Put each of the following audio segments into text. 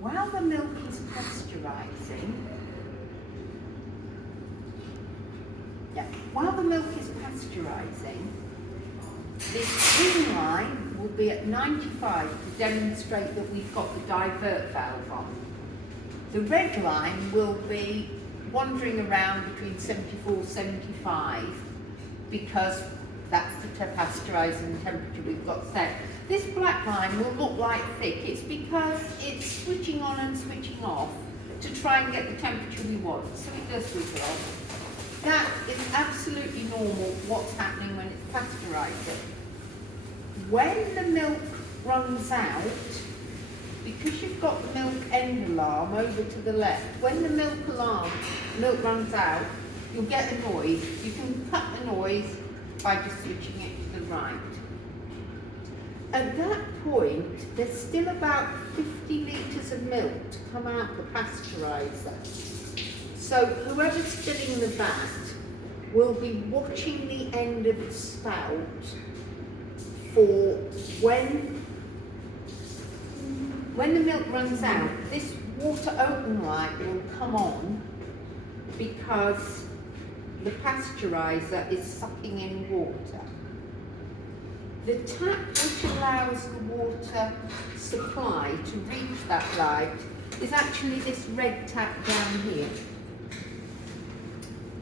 while the milk is pasteurising, this green line will be at 95 to demonstrate that we've got the divert valve on. The red line will be wandering around between 74 and 75 because that's the pasteurising temperature we've got set. This black line will look like thick. It's because it's switching on and switching off to try and get the temperature we want. So it does switch off. That is absolutely normal what's happening when it's pasteurising. When the milk runs out, because you've got the milk end alarm over to the left, when the milk runs out, you'll get a noise. You can cut the noise by just switching it to the right. At that point, there's still about 50 litres of milk to come out the pasteuriser. So whoever's filling the vat will be watching the end of the spout for when the milk runs out, this water open light will come on because the pasteuriser is sucking in water. The tap which allows the water supply to reach that light is actually this red tap down here.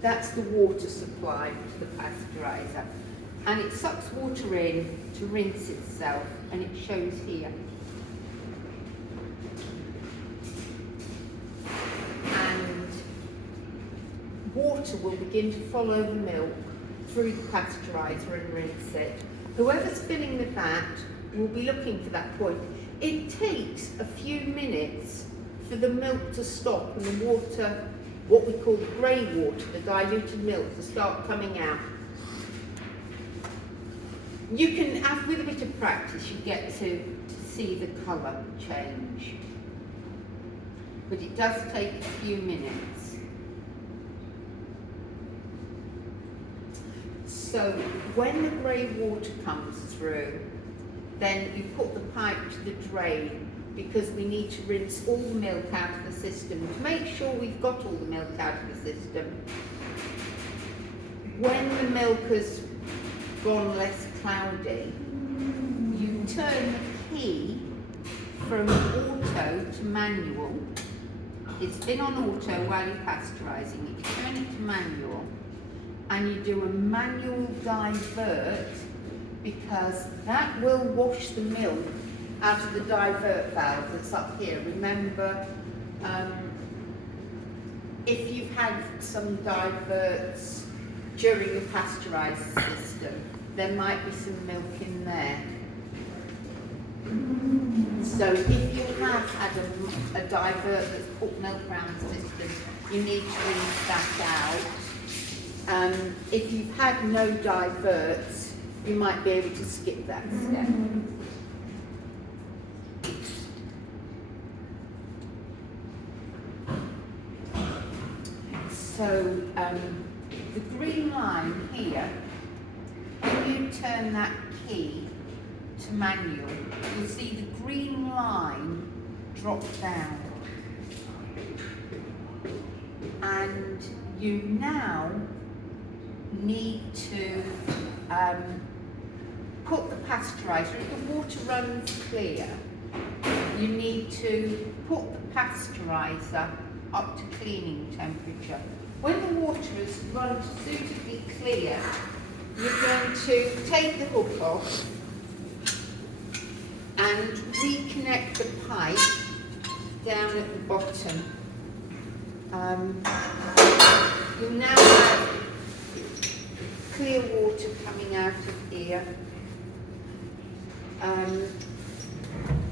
That's the water supply to the pasteuriser. And it sucks water in to rinse itself, and it shows here. And water will begin to follow the milk through the pasteuriser and rinse it. Whoever's filling the vat will be looking for that point. It takes a few minutes for the milk to stop and the water, what we call the grey water, the diluted milk, to start coming out. You can, with a bit of practice, you get to see the colour change. But it does take a few minutes. So when the grey water comes through, then you put the pipe to the drain because we need to rinse all the milk out of the system to make sure we've got all the milk out of the system. When the milk has gone less cloudy, you turn the key from auto to manual. It's been on auto while you're pasteurising it. You turn it to manual and you do a manual divert because that will wash the milk out of the divert valve that's up here. Remember, if you've had some diverts during the pasteurised system, there might be some milk in there. So if you have had a divert that's put milk around the system, you need to rinse that out. If you've had no diverts, you might be able to skip that step. So the green line here, when you turn that key to manual, you'll see the green line drop down. And you now need to put the pasteuriser, if the water runs clear, you need to put the pasteuriser up to cleaning temperature. When the water has run suitably clear, you're going to take the hook off and reconnect the pipe down at the bottom. You'll now have clear water coming out of here,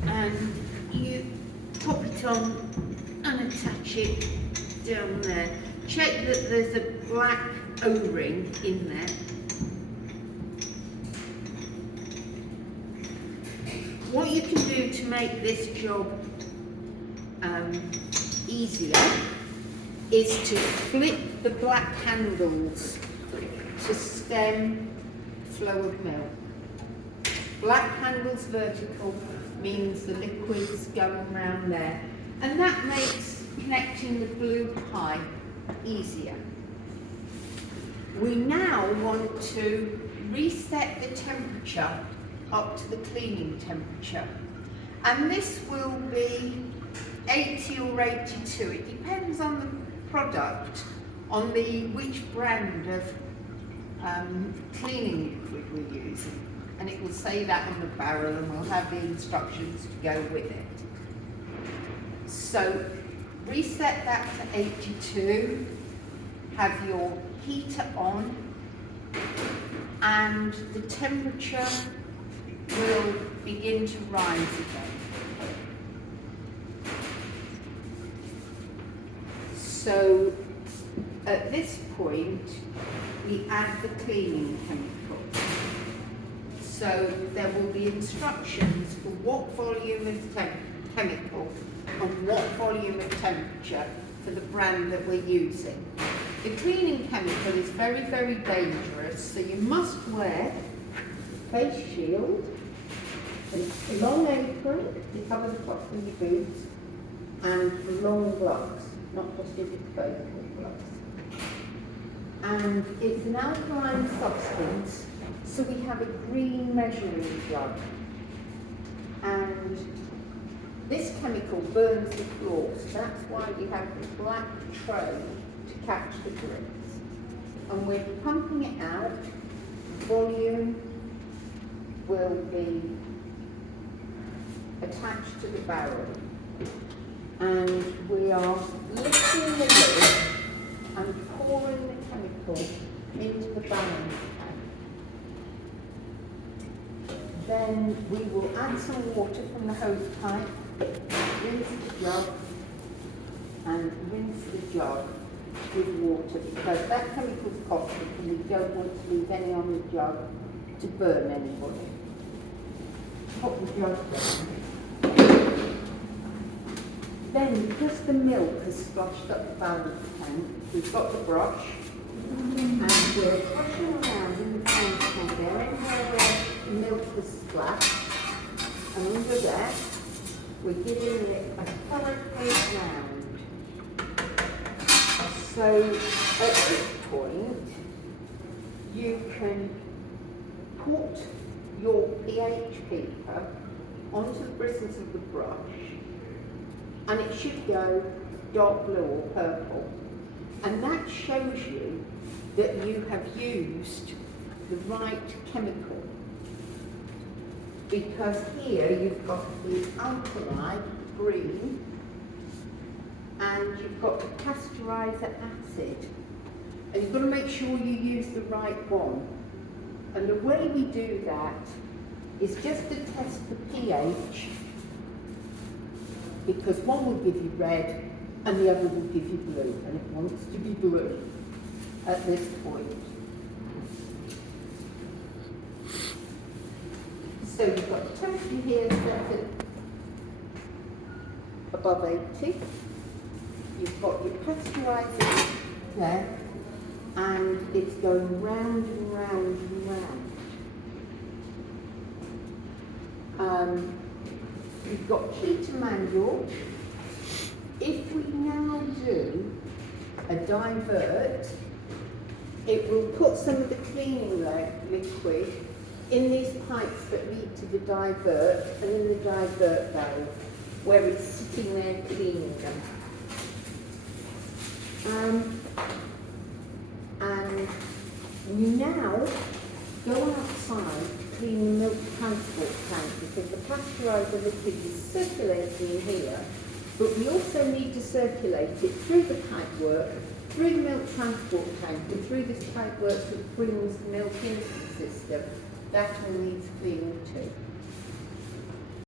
and you pop it on and attach it down there. Check that there's a black O-ring in there. What you can do to make this job easier is to flip the black handles to stem flow of milk. Black handles vertical means the liquid's going around there. And that makes connecting the blue pipe easier. We now want to reset the temperature up to the cleaning temperature. And this will be 80 or 82. It depends on the product, on which brand of cleaning liquid we're using. And it will say that on the barrel, and we'll have the instructions to go with it. So reset that to 82, have your heater on, and the temperature will begin to rise again. So at this point, we add the cleaning chemical. So there will be instructions for what volume of chemical and what volume of temperature for the brand that we're using. The cleaning chemical is very, very dangerous, so you must wear face shield, a long apron to cover the tops of your boots, and long gloves, not just your disposable gloves. And it's an alkaline substance, so we have a green measuring jug. And this chemical burns the floors, so that's why we have the black tray to catch the drips. And we're pumping it out. Volume will be attached to the barrel. And we are lifting the lid and pouring the chemical into the balance tank. Then we will add some water from the hose pipe, rinse the jug, and rinse the jug with water, because that chemical is caustic and we don't want to leave any on the jug to burn anybody. Put the jug down. Then, because the milk has splashed up the balance tank, we've got the brush, and we're brushing around in the balance tank there, anywhere where the milk was splashed, and under there, we're giving it a thorough coat round. So, at this point, you can put your pH paper onto the bristles of the brush, and it should go dark blue or purple. And that shows you that you have used the right chemical. Because here you've got the alkaline, green, and you've got the pasteuriser acid. And you've got to make sure you use the right one. And the way we do that is just to test the pH, because one will give you red and the other will give you blue, and it wants to be blue at this point. So you've got the temperature here set at above 80. You've got your pasteuriser there, and it's going round and round and round. You've got heater manual. If we now do a divert, it will put some of the cleaning liquid in these pipes that lead to the divert and in the divert valve, where it's sitting there cleaning them. And you now go outside to clean the milk transport tank, because the pasteuriser liquid is circulating in here, but we also need to circulate it through the pipework, through the milk transport tank, and through this pipework that brings the milk into the system. That all needs cleaning too.